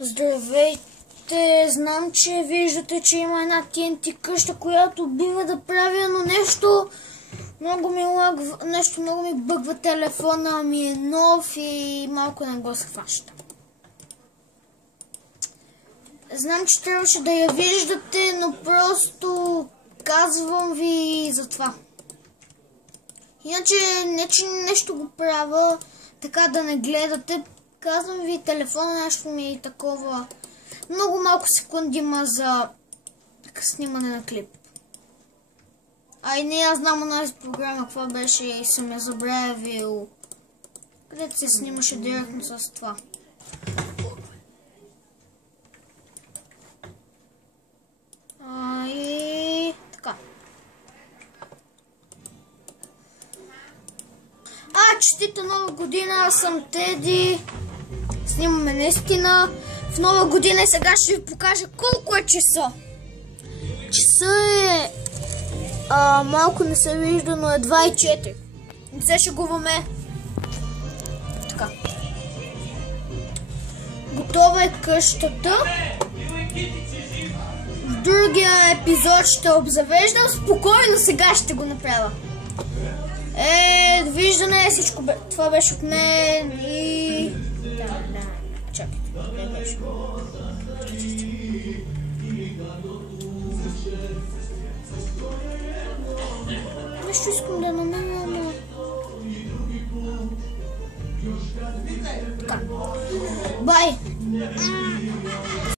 Здравейте! Знам, че виждате, че има една TNT къща, която бива да правя, но нещо много ми бъгва телефона, ми е нов и малко не го схваща. Знам, че трябваше да я виждате, но просто казвам ви за това. Иначе не че нещо го правя, така да не гледате. Казвам ви, телефона нещо ми е такова. Много малко секунди има за снимане на клип. А и не, аз знам онази програма каква беше и съм я забравил. Където се снимаше директно с това. И така. Честита нова година, аз съм Теди. Снимаме наистина в нова година и сега ще ви покажа колко е часа. Часа е... малко не се вижда, но е 2:04. Не се шегуваме. Така. Готова е къщата. В другия епизод ще обзавеждам. Спокойно сега ще го направя. Довиждане, всичко това беше от мен и... Чакайте, не беше. Нещо искам да намеря, но... Така. Бай!